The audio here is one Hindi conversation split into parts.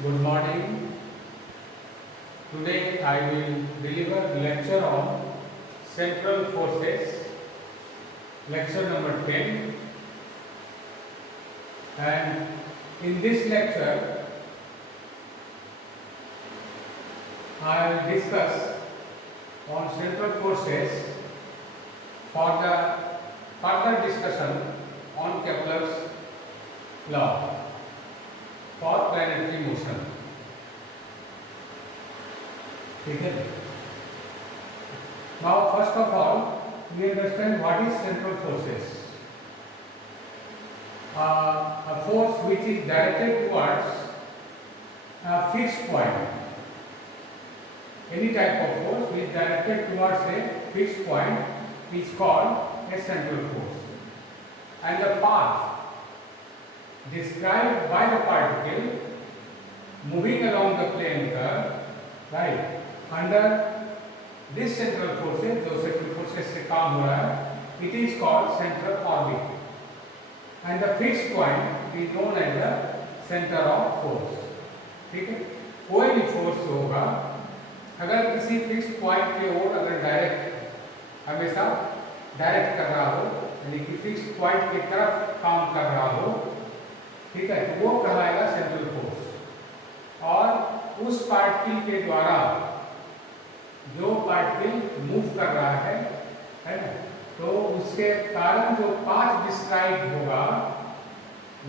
Good morning. Today I will deliver lecture on central forces, lecture number 10. And in this lecture, I will discuss on central forces for the further discussion on Kepler's law for planetary motion. Okay. Now, first of all, we understand what is central forces. A force which is directed towards a fixed point. Any type of force which is directed towards a fixed point is called a central force. And the path described by the particle moving along the plane curve, right, under this central forces, जो central forces से काम हो रहा है, it is called central orbit, and the fixed point is known as the center of force. ठीक है, कोई भी फोर्स होगा अगर किसी फिक्स्ड पॉइंट की ओर अगर डायरेक्ट हमेशा डायरेक्ट कर रहा हो, यानी कि फिक्स्ड पॉइंट की तरफ काम कर रहा हो, ठीक है, तो वो कहलाएगा सेंट्रल फोर्स. और उस पार्टिकल के द्वारा जो पार्टिकल मूव कर रहा है ना, तो उसके कारण जो पाथ डिस्क्राइब होगा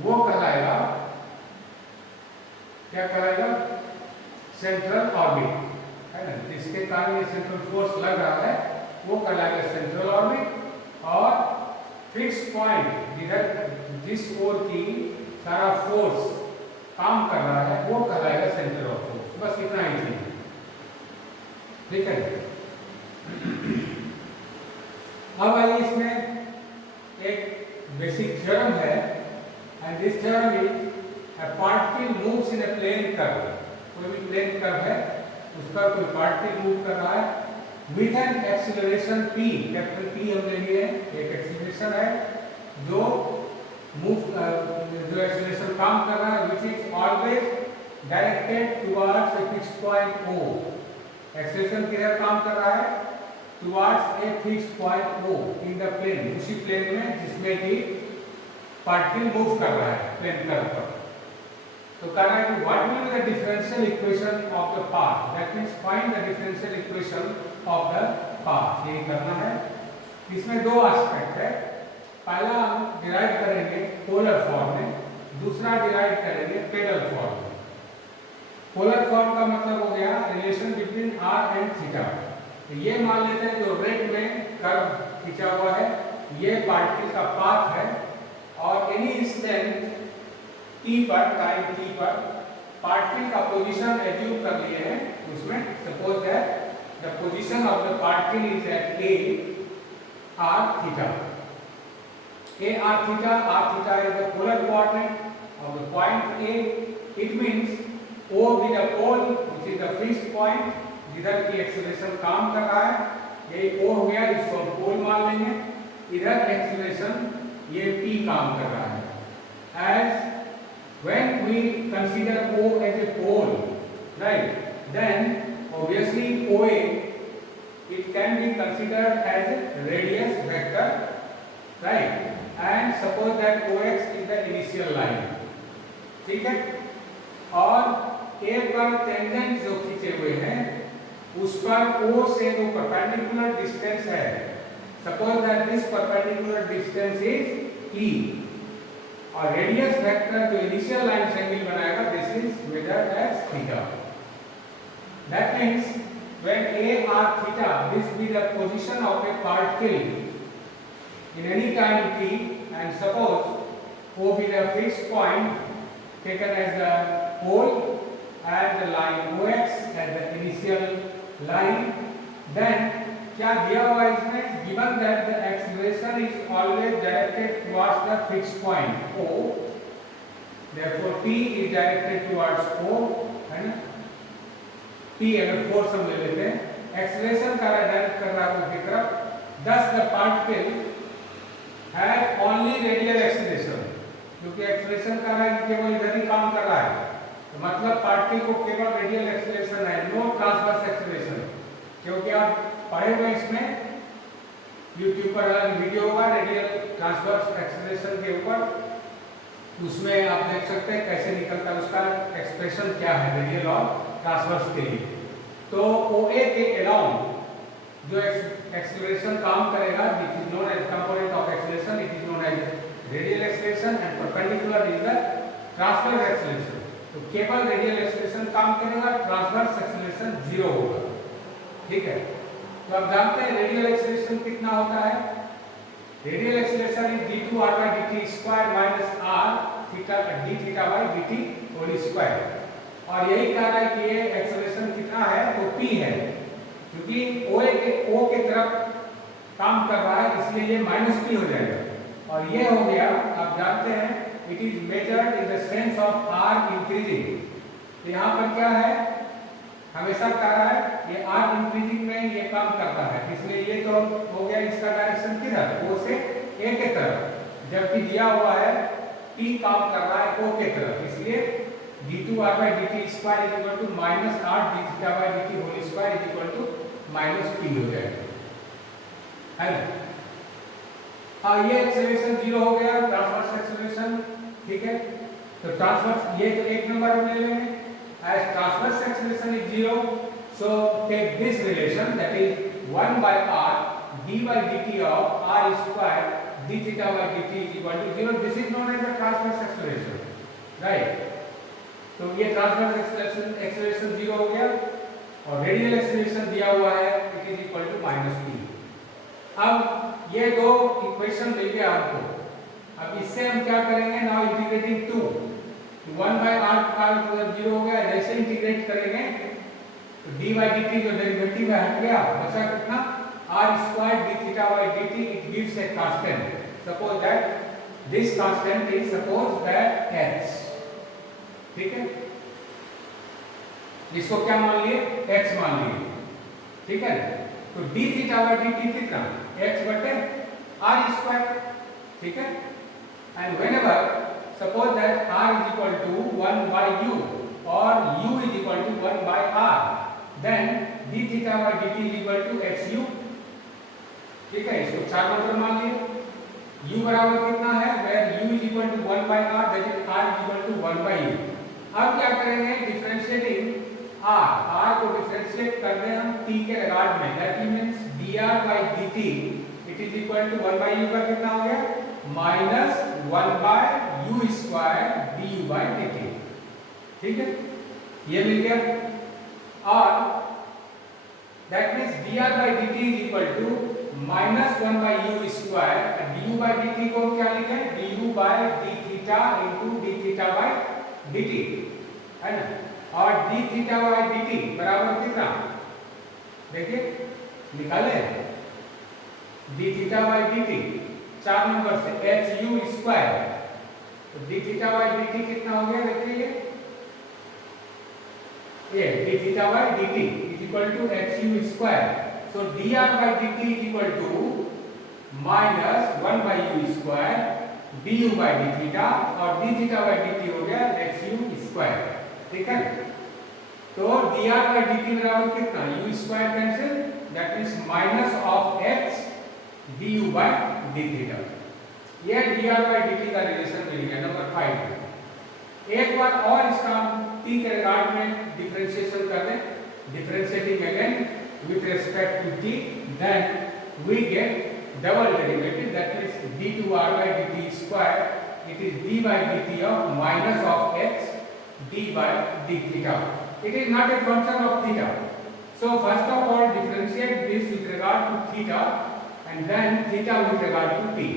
वो कहलाएगा, क्या कहलाएगा? सेंट्रल ऑर्बिट, है ना. जिसके कारण ये सेंट्रल फोर्स लग रहा है वो कहलाएगा सेंट्रल ऑर्बिट. और फिक्स्ड पॉइंट जिधर जिस ओर की सारा फोर्स काम कर रहा है वो कहलाएगा सेंटर ऑफ फोर्स. बस इतना ही चीज, ठीक है. अब आइए इसमें एक बेसिक थ्योरम है, and this theorem is a particle moves in a plane curve. कोई भी प्लेन कर्व है उस पर कोई पार्टिकल मूव कर रहा है with an acceleration p. Capital P हमने लिए, एक एक्सीलरेशन है जो जो एक्सीलरेशन काम कर रहा है, which is always directed towards a fixed point O. Acceleration किधर काम कर रहा है? Towards a fixed point O in the plane, उसी प्लेन में जिसमें कि पार्टिकल मूव कर रहा है प्लेन कर्व पर. तो कहना है कि what will be the differential equation of the path. That means find the differential equation of the path. यही करना है. इसमें दो एस्पेक्ट है. पहला हम डिराइव करेंगे पोलर फॉर्म में, दूसरा डिराइव करेंगे पेडल फॉर्म में. पोलर फॉर्म का मतलब हो गया relation between r and theta. ये मान लेते हैं जो रेड में कर्व खींचा हुआ है ये पार्टिकल का पाथ है, और एनी इंस्टेंट t पर, टाइम t पर पार्टिकल का पोजीशन एज्यूम कर लिए हैं. उसमें suppose that the position of the particle is at a r थीटा. A r theta is the polar coordinate of the point A. It means O be the pole which is the fixed point जिधर की एक्सीलरेशन काम कर रहा है. ये O हो गया, इसको हम पोल मान लेंगे. इधर एक्सीलरेशन ये P काम कर रहा है. As when we consider O as a pole, right, then obviously OA it can be considered as a radius vector, right, and suppose that OX is the initial line. ठीक है. और A पर टेंजेंट जो खींचे हुए हैं उस पर O से जो परपेंडिकुलर डिस्टेंस है, suppose that this perpendicular distance is E, और रेडियस वेक्टर जो इनिशियल लाइन से एंगल बनाएगा this is measured as theta. That means when A r theta, this be the position of a particle in any time t, and suppose O be the fixed point taken as the pole and the line OX as the initial line, then क्या दिया हुआ है इसमें? given that the acceleration is always directed towards the fixed point O, therefore T is directed towards O, है ना. T अगर फोर्स हम ले लेते हैं, एक्सीलरेशन का डायरेक्ट कर रहा है उसकी तरफ, thus the particle has only radial acceleration, क्योंकि एक्सप्रेशन कर रहा है केवल इधर ही काम कर रहा है, तो मतलब पार्टिकल को केवल रेडियल एक्सेलरेशन है, नो ट्रांसवर्स एक्सेलरेशन। क्योंकि आप पढ़े हुए इसमें यूट्यूब पर अलग वीडियो होगा रेडियल ट्रांसवर्स एक्सेलरेशन के ऊपर, उसमें आप देख सकते हैं कैसे निकलता है, उसका एक्सप्रेशन क्या है रेडियल और ट्रांसवर्स के लिए। तो OA के अराउंड जो एक्सेलरेशन काम करेगा, it is known as component of acceleration, it is known as radial acceleration and perpendicular is the transverse acceleration. तो केवल रेडियल एक्सेलरेशन काम करेगा, ट्रांसवर्स एक्सेलरेशन 0 होगा। ठीक है, तो आप जानते हैं रेडियल एक्सेलरेशन कितना होता है। Radial acceleration is d2 r by dt square minus r theta d theta by dt whole square. और यही कह रहा है कि ये एक्सेलरेशन कितना है, तो p है, क्योंकि O के तरफ काम कर रहा है, इसलिए ये माइनस p हो जाएगा। और ये हो गया, आप जानते हैं it is measured in the sense of r increasing. तो यहाँ पर क्या है, हमेशा कह रहा है ये r इंक्रीजिंग में ये काम करता है, इसलिए ये तो हो गया इसका डायरेक्शन किधर, O से A के तरफ, जबकि दिया हुआ है P काम कर रहा है O के तरफ, इसलिए d2 r by dt square is equal to minus r d theta by dt whole square is equal to minus p हो जाएगा, है ना। हाँ, ये एक्सेलरेशन 0 हो गया, ट्रांसवर्स एक्सेलरेशन। ठीक है, तो ट्रांसवर्स ये तो एक नंबर हम ले लेंगे, as transverse acceleration is 0, so take this relation, that is 1 by r d by dt of r square d theta by dt is equal to 0. This is known as the transverse acceleration, right? तो ये transverse acceleration 0 हो गया, और रेडियल एक्सेलरेशन दिया हुआ है it is equal to minus p। अब ये दो इक्वेशन मिल गया हमको, अब इससे हम क्या करेंगे, नाउ इंटीग्रेटिंग 2 1 by r का 0 हो गया, जैसे इंटीग्रेट करेंगे तो d by dt जो डेरिवेटिव है हट गया, बचा कितना r squared d theta by dt, it gives a constant. Suppose that this constant is suppose that h, ठीक है, इसको क्या मान लिए, x मान लिए, ठीक है। तो d theta by dt कितना, x बटे r square, ठीक है। and whenever suppose that r is equal to 1 by u or u is equal to 1 by r, then d theta by dt is equal to xu, ठीक है। इसको 4 नंबर मान लिए, u बराबर कितना है, where u is equal to 1 by r, that is r is equal to 1 by u। अब क्या करेंगे, डिफरेंशिएटिंग r को डिफरेंशिएट कर दें हम t के रिगार्ड में, that means dr by dt it is equal to 1 by u का कितना हो गया, minus 1 by u square du by dt, ठीक है, ये मिल गया। और that means dr by dt is equal to minus 1 by u square, du by dt को क्या लिखे, du by d theta into d theta by dt, है ना। और d थीटा by dt बराबर कितना, देखिए निकाले, d theta by dt 4 number से hu स्क्वायर, तो d थीटा by dt कितना हो गया, देखिए ये d theta by dt is equal to hu square, so dr by dt is equal to minus 1 by u square du by d theta, और d थीटा by dt हो गया hu स्क्वायर, ठीक है। तो dr by dt बराबर कितना, u square cancel, that means minus of x du by d theta, ये dr by dt का रिलेशन मिल गया। नंबर 5, एक बार और इसका t के रिगार्ड में डिफरेंशिएशन कर दें, differentiating again with respect to t, then we get double derivative, that is d2r by dt square, it is d by dt of minus of x d by d theta, it is not a function of theta, so first of all differentiate this with regard to theta and then theta with regard to t,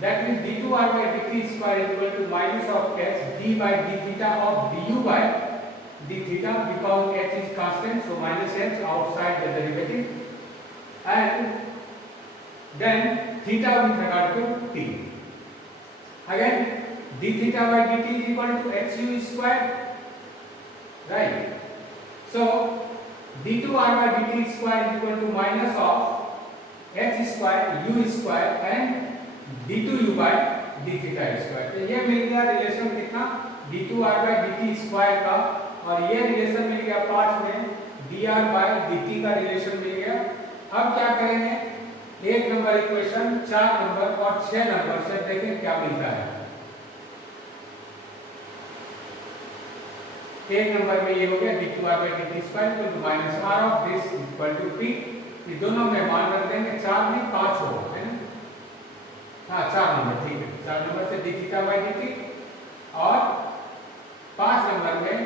that means d2r by dt square is equal to minus of x d by d theta of du by d theta, because h is constant, so minus h outside the derivative, and then theta with regard to t, again d theta by dt is equal to xu square, right, so d2r by dt square is equal to minus of h square u square and d2u by d theta square, तो ये मिल गया रिलेशन कितना, d2r by dt स्क्वायर का, और ये रिलेशन मिल गया 5 में dr by dt का रिलेशन मिल गया। अब क्या करेंगे, 1 नंबर इक्वेशन, 4 नंबर और 6 नंबर से देखें क्या मिलता है। 1 नंबर में ये हो गया d2r by dt square equal to minus r of this equal to p। ये दोनों में मान रख देंगे, 4 में 5 होगा, है ना। हाँ 4 नंबर, ठीक है, 4 नंबर से d थीटा बाई dt, और 5 नंबर में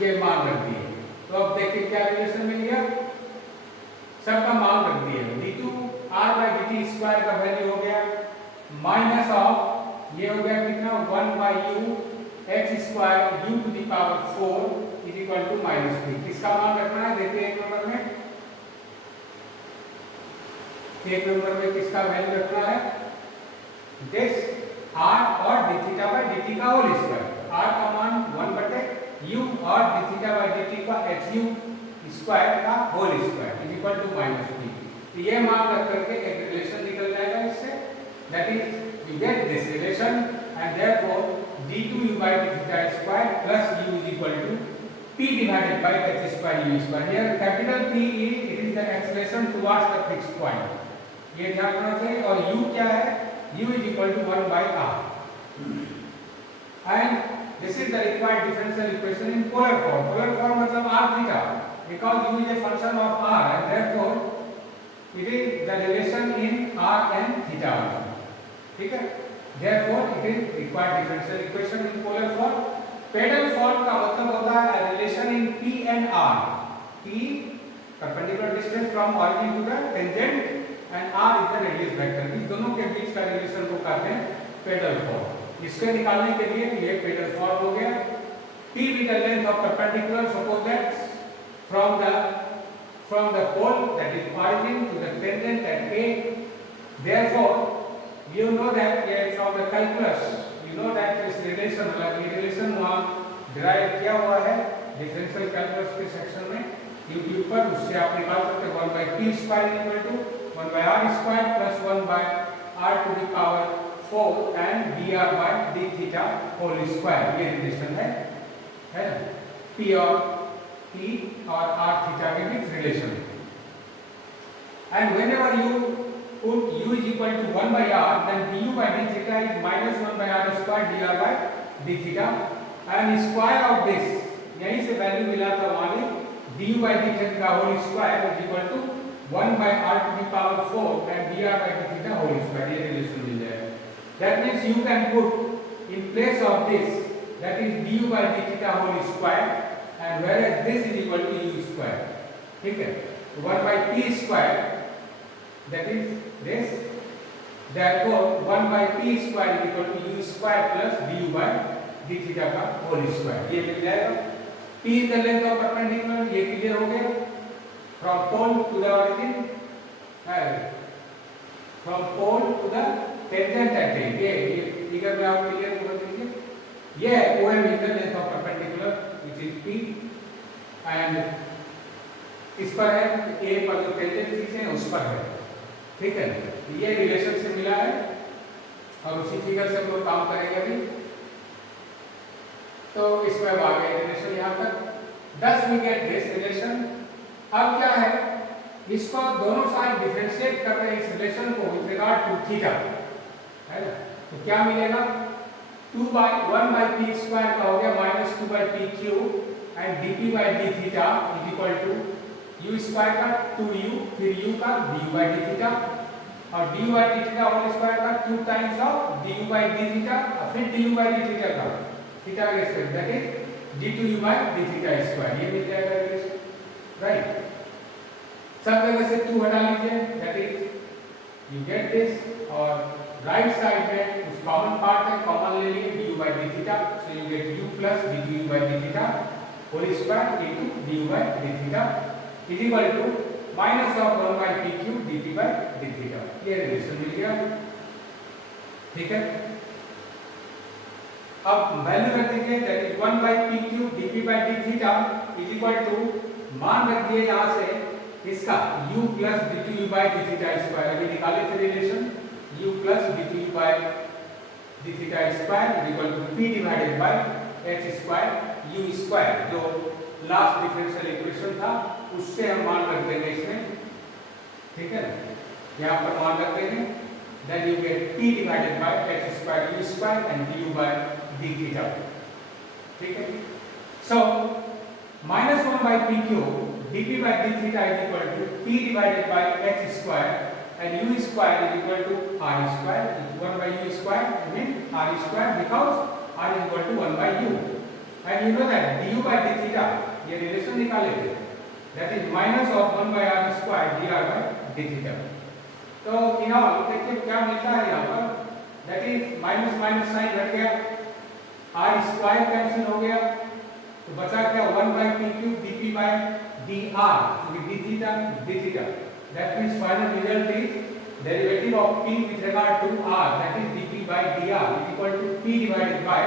ये मान रख दिए। तो अब देखिए क्या रिलेशन मिल गया, सबका मान रख दिए। d2r by dt स्क्वायर का वैल्यू हो गया माइनस ऑफ, ये हो गया कितना, 1 by u x square u to the power 4 is equal to minus p। किसका मान रखना है, देखिए 1 नंबर में, 1 नंबर में किसका वैल्यू रखना है, दिस r और d थीटा बाई dt का होल स्क्वायर। r का मान 1 बटे u और d थीटा बाई dt का hu स्क्वायर का whole square is equal to minus p। तो ये मान रख करके एक रिलेशन निकल जाएगा इससे, that is you get this relation and therefore d2u by d theta square plus u is equal to p divided by h square u square। Here capital P is, it is the acceleration towards the fixed point, ये ध्यान रखना चाहिए। और u क्या है, u is equal to 1 by r, and this is the required differential equation in polar form। polar form मतलब r theta, because u is a function of r and therefore it is the relation in r and theta, ठीक है। Therefore it is required differential equation in polar form। pedal form का मतलब होता है a relation in p and r, p perpendicular distance from origin to the tangent and r is the radius vector। इस दोनों के बीच का रिलेशन को कहते हैं pedal form। इसके निकालने के लिए ये pedal form हो गया। p with the length of perpendicular, suppose that from the pole, that is origin, to the tangent at a, therefore you know that from the calculus you know that this relation, मतलब ये relation वहाँ derive किया हुआ है differential calculus के section में YouTube पर, उससे आप निकाल सकते हैं 1 by p square equal to 1 by r square plus 1 by r to the power 4 and dr by d theta whole square। ये relation है ना, p और r theta के बीच relation। and whenever you put u is equal to 1 by r, then du by d theta is minus 1 by r square dr by d theta, and square of this, यहीं से वैल्यू मिला था हमारे, du by d theta का whole square is equal to 1 by r to the power 4 and dr by d theta whole square. ये रिलेशन मिल जाएगा। That means you can put in place of this, that is du by d theta whole square, and whereas this is equal to u square, ठीक है। 1 by p square, that is this, therefore 1 by p square is equal to u square plus du by d theta का होल स्क्वायर, ये मिल जाएगा। p is the length of perpendicular, ये क्लियर हो गया, from pole to the origin, from pole to the tangent at a, ये फिगर में आप क्लियर कर दीजिए। ये OM is the length of perpendicular which is p, and इस पर है a पर जो tangent खींचे हैं उस पर है, ठीक है। ये रिलेशन से मिला है और उसी फिगर से हम लोग काम करेंगे अभी। तो इसमें आ गया रिलेशन यहाँ तक, 10 we get this relation। अब क्या है, इसको दोनों साइड डिफरेंशिएट कर रहे हैं इस रिलेशन को विद रिगार्ड टू थीटा, है ना। तो क्या मिलेगा, 1 by p स्क्वायर का हो गया minus 2 by p cube and dp by d theta is equal to u square का 2u, फिर u का du by d थीटा, और du by d theta whole square का 2 times of du by d theta, और फिर du by d थीटा का थीटा का square, that is d2u by d theta square. ये मिल जाएगा रिलेशन, राइट। सब जगह से 2 हटा लीजिए, that is you get this, और राइट साइड में उस कॉमन पार्ट है, कॉमन ले लिए du by d theta, so you get u plus d2u by d theta whole square into du by d theta is equal to minus of 1 by p cube dt by d theta. ये रिलेशन मिल गया, ठीक है। अब वैल्यू रख दीजिए, that is 1 by p cube dp by d theta is equal to, मान रख दिए यहाँ से इसका u plus d2u by d theta square, अभी निकाले थे relation u plus d2u by d theta square is equal to p divided by h square u square, जो लास्ट डिफरेंशियल इक्वेशन था उससे हम मान रख देंगे इसमें, ठीक है, यहाँ पर मान रख देंगे, then you get p divided by h square u square and du by d theta, ठीक है. So minus 1 by pq dp by d theta is equal to p divided by h square and u square is equal to r square. It's 1 by u square means r square because r is equal to 1 by u. And you know that du by d theta, ये रिलेशन निकाले थे, that is minus of 1 by r square dr by d theta. तो इन ऑल देखिए क्या मिलता है यहाँ पर, that is minus minus sign हट गया, r स्क्वायर कैंसिल हो गया, तो बचा क्या 1 by pq dp by dr, d theta. That means final result is derivative of p with regard to r, that is dp by dr is equal to p divided by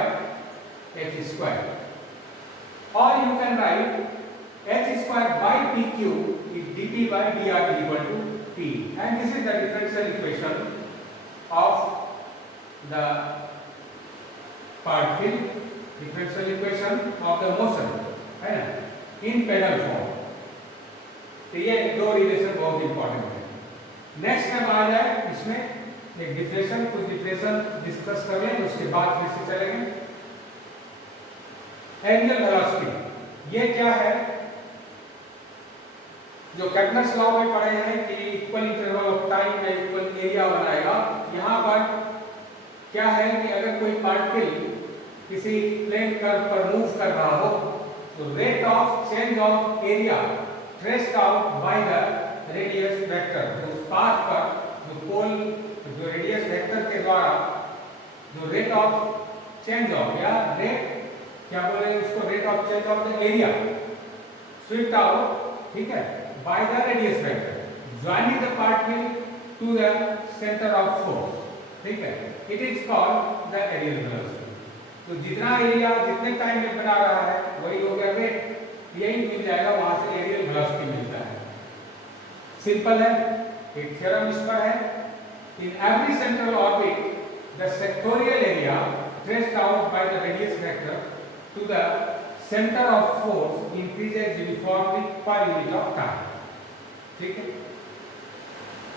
h square. Or you can write h square by pq is dp by dr is equal to p, and this is the differential equation of the particle, differential equation of the motion, है ना, in pedal form. तो ये दो रिलेशन बहुत इंपॉर्टेंट है. नेक्स्ट टाइम आ जाए इसमें एक डिफरेंशियल, कुछ डिफरेंशियल डिस्कस कर लें, उसके बाद फिर से चलेंगे. एंगुलर वेलोसिटी, ये क्या है, जो कैप्लर्स लॉ में पढ़े हैं कि इक्वल इंटरवल ऑफ टाइम में इक्वल एरिया बनाएगा. यहाँ पर क्या है कि अगर कोई पार्टिकल किसी प्लेन कर्व पर मूव कर रहा हो तो rate of change of area traced out by the radius vector, तो उस पाथ पर जो पोल, जो रेडियस वेक्टर के द्वारा जो रेट ऑफ चेंज ऑफ या रेट, क्या बोले उसको, rate of change of the area swept out, ठीक है, by the radius vector joining the particle to the centre of force, ठीक है, it is called the areal velocity. तो जितना एरिया जितने टाइम में बना रहा है वही हो गया रेट, यही मिल जाएगा, वहां से एरियल वेलोसिटी मिलता है. सिंपल है, एक थ्योरम इस पर है. In every central orbit the sectorial area traced out by the radius vector to the centre of force increases uniformly per unit of time, ठीक है.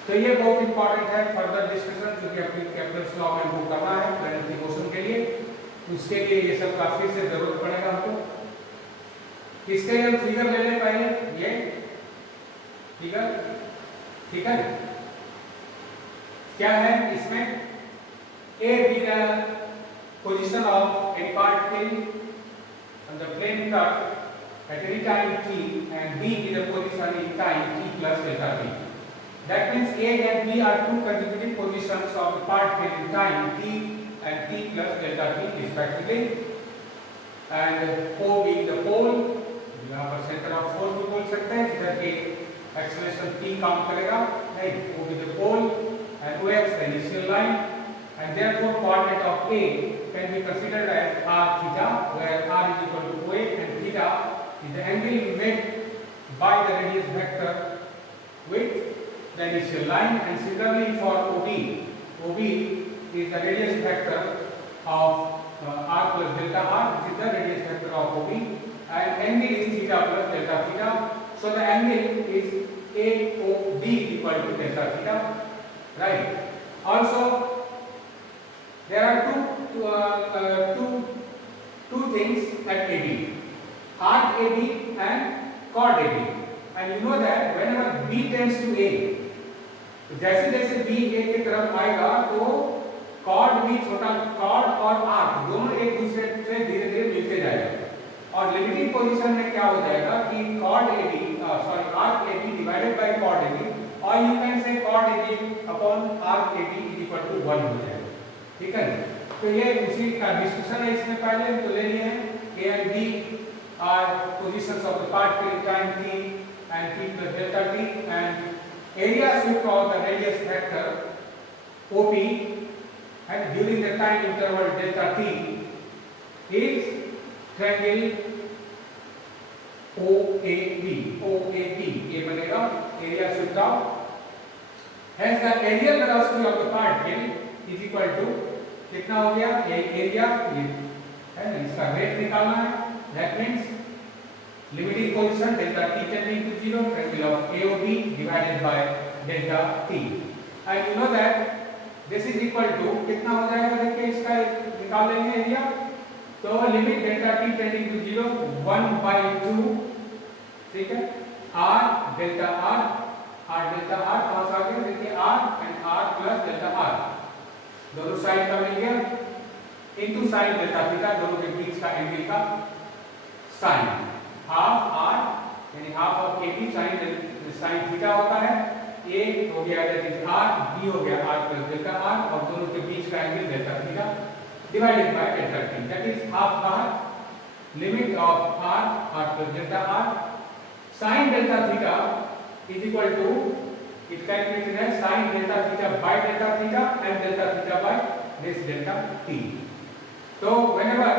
तो ये बहुत इंपॉर्टेंट है फर्दर डिस्कशन, जो कि अपनी कैप्लर्स लॉ में वो करना है प्लैनेटरी मोशन के लिए. उसके लिए ये सब काफी से जरूरत पड़ेगा हमको. इसके लिए हम फिगर ले लें पहले, ये फिगर, ठीक है. क्या है इसमें, A be the position of a particle on the plane curve at any time t, and B be the position in time t plus delta t. That means A and B are two consecutive positions of the particle in time t and t plus delta t respectively, and O being the pole, यहाँ पर सेंटर ऑफ फोर्स भी बोल सकते हैं, जिधर के एक्सेलरेशन t काम करेगा, नहीं, O be the pole and OX the initial line, and therefore coordinate of A can be considered as r theta, where r is equal to OA and theta is the angle made by the radius vector with the initial line. And similarly for OB is the radius vector of r plus delta r, which is the radius vector of OB, and angle is theta plus delta theta. So the angle is AOD equal to delta theta, right? Also there are two things at AB, arc AB and chord AB, and you know that whenever B tends to A, जैसे जैसे B A की तरफ आएगा तो chord भी छोटा, chord और arc दोनों एक दूसरे से धीरे धीरे मिलते जाएगा. और लिमिटिंग पोजीशन में क्या हो जाएगा कि chord AB, arc AB divided by chord AB, or you can say chord AB upon arc AB is equal to 1 हो जाएगा, ठीक है. तो ये उसी का डिस्कशन है. इसमें पहले तो ले लिए हैं A and B are positions of the particle in time t and t plus delta t, and area swept of the radius vector OP and during the time interval delta t is triangle OAB, ये बनेगा area swept out. Hence the areal velocity of the particle is equal to कितना हो गया एरिया, ये है ना, इसका रेट निकालना है। That means limiting position delta t tending to 0, triangle of AOB divided by delta t, and you know that this is equal to कितना हो जाएगा, देखिए इसका निकाल लेंगे एरिया। तो limit delta t tending to 0 1/2, ठीक है, r डेल्टा r कौन सा आ गया, देखिए r and r plus delta r दोनों साइड का मिल गया, इनटू साइन डेल्टा थीटा, दोनों के बीच का एंगल का साइन, हाफ r यानी half of kb sine theta होता है, a हो गया दैट इज r, b हो गया r प्लस डेल्टा r, और दोनों के बीच का angle delta theta divided by delta t, that is half बाहर limit of r plus delta r sin delta theta is equal to, it calculated as sin delta theta by delta theta and delta theta by this delta t. So whenever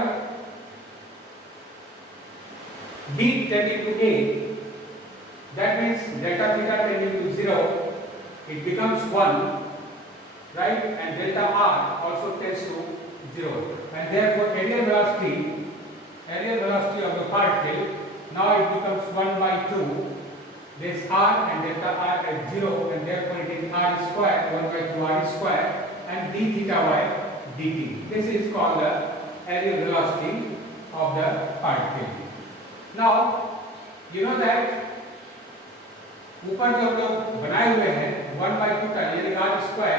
b tending to a, that means delta theta tending to 0, it becomes 1, right, and delta r also tends to 0, and therefore aerial velocity of the particle, now it becomes 1/2, this r and delta r at 0, and therefore it is r square, 1/2 r square, and d theta by dt. This is called the aerial velocity of the particle. Now you know that ऊपर जो हम लोग बनाए हुए हैं 1/2 का, यानी r square,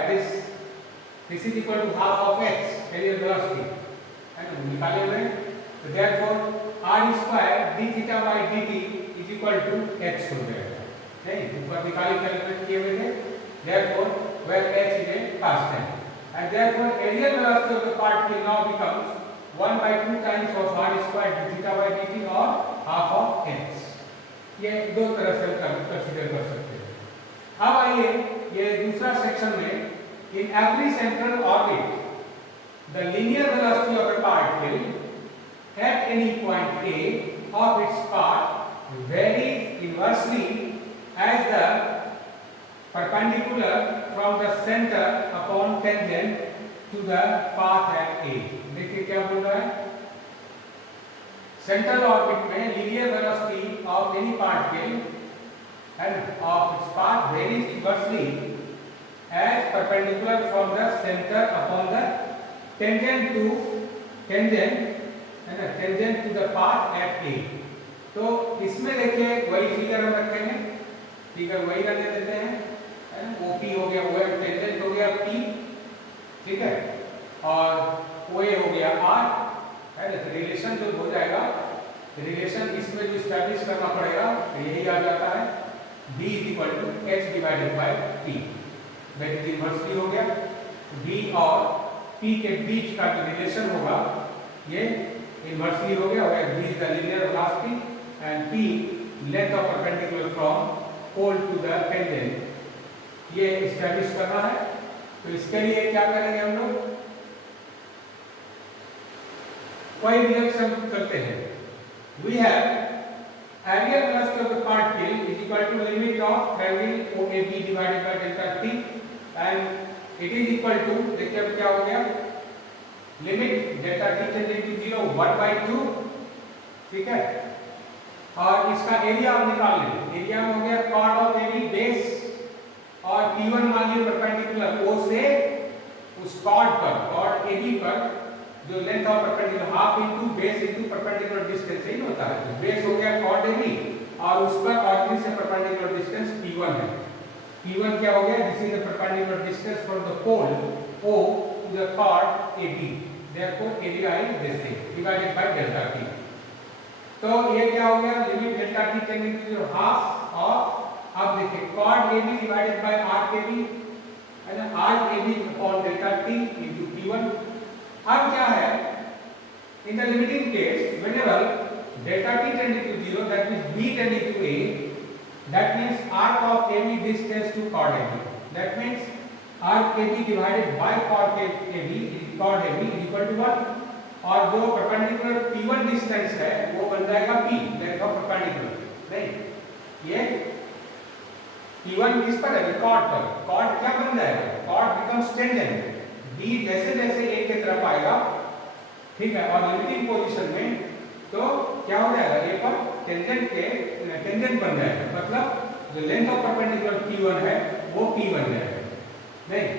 this is equal to half of x, aerial velocity, है ना, निकाले हुए हैं। तो therefore r square d theta by dt is equal to x हो जाएगा, नहीं, ऊपर निकाले कैलकुलेट किए हुए थे, therefore where h is a constant, and therefore aerial velocity of the particle now becomes 1/2 times of r square d theta by dt or half of x। ये दो तरह से कंसीडर कर सकते हैं। अब आइए ये दूसरा सेक्शन में, in every central orbit the linear velocity of a particle at any point A of its path varies inversely as the perpendicular from the center upon tangent to the path at A। देखिए क्या बोल रहा है, सेंट्रल ऑर्बिट में linear velocity of any particle and of its path varies inversely as perpendicular from the center upon the tangent to the path at A। तो इसमें देखिए वही फिगर हम रखेंगे, फिगर वही रख देते हैं, OP हो गया, वो टेंजेंट हो गया P, ठीक है, और OA हो गया R, है ना। रिलेशन जो हो जाएगा, रिलेशन इसमें जो स्टैब्लिश करना पड़ेगा तो यही आ जाता है, B is equal to H divided by P, that is inversely हो गया, B और P के बीच का जो रिलेशन होगा ये इनवर्सली हो गया, where B is the linear velocity and P length of perpendicular from pole to the tangent, ये एस्टैब्लिश करना है। तो इसके लिए क्या करेंगे हम लोग, कोई रिएक्शन करते हैं। We have aerial velocity of the particle is equal to limit of triangle OAB divided by delta t, and it is equal to, देखिए अब क्या हो गया, limit delta t tending to 0 1/2, ठीक है, और इसका एरिया आप निकाल लें, एरिया में हो गया कॉर्ड ऑफ एबी बेस, और P1 मान लीजिए परपेंडिकुलर O से उस कॉर्ड पर, कॉर्ड AB पर जो length of perpendicular half into base into perpendicular distance ही होता है। तो बेस हो गया कॉर्ड AB और उस पर ऑर्डिनरी से परपेंडिकुलर डिस्टेंस P1 है। P1 क्या हो गया, this is the perpendicular distance from the pole O to the chord AB, therefore area is this thing divided by delta t। तो ये क्या हो गया, limit delta t tending to half of, अब देखिए chord AB divided by arc AB, है ना, arc AB upon delta t into P1। अब क्या है, in the limiting case whenever delta t tending to 0, that means B tending to A, that means arc of AB this tends to chord AB, that means arc AB divided by chord AB is equal to 1, और जो परपेंडिकुलर P1 डिस्टेंस है वो बन जाएगा P, लेंथ ऑफ परपेंडिकुलर, नहीं, ये P1 किस पर है, कॉर्ड पर, कॉर्ड क्या बन जाएगा, कॉर्ड बिकम्स टेंजेंट, d जैसे जैसे a की तरफ आएगा, ठीक है, और लिमिटिंग पोजीशन में तो क्या हो जाएगा, a पर टेंजेंट बन जाएगा, मतलब जो लेंथ ऑफ परपेंडिकुलर p1 है वो p बन जाएगा। नहीं,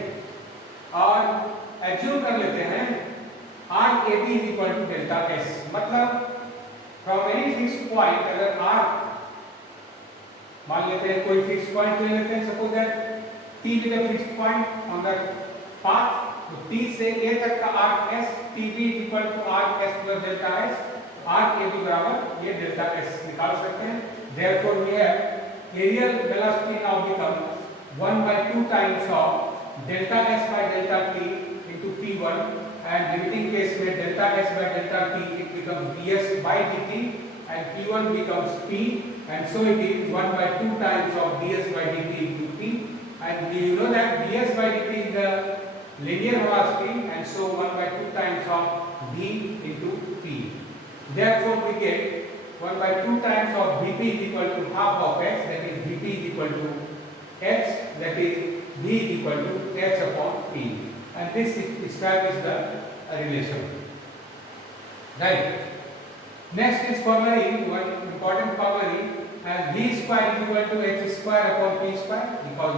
और एज्यूम कर लेते हैं arc AB is equal to delta S, मतलब फ्रॉम एनी फिक्स्ड पॉइंट, अगर आर्क मान लेते हैं कोई फिक्स्ड पॉइंट ले लेते हैं, suppose that T is a fixed point on the path, तो T से A तक का arc S, TB is equal to arc S plus delta S, arc AB बराबर ये डेल्टा S निकाल सकते हैं। Therefore we have areal velocity now become 1 by 2 times of delta S by delta T into P1, and limiting case में delta S by delta T it becomes ds by dt, and P1 becomes P, and so it is 1 by 2 times of ds by dt into P, and you know that ds by dt is the linear velocity, and so 1 by 2 times of v into P. Therefore we get 1 by 2 times of Vp is equal to half of x, that is Vp is equal to x, that is v is equal to h upon P, and this establishes the relation. Right. Next is corollary, one important corollary, as v square is equal to h square upon p square, because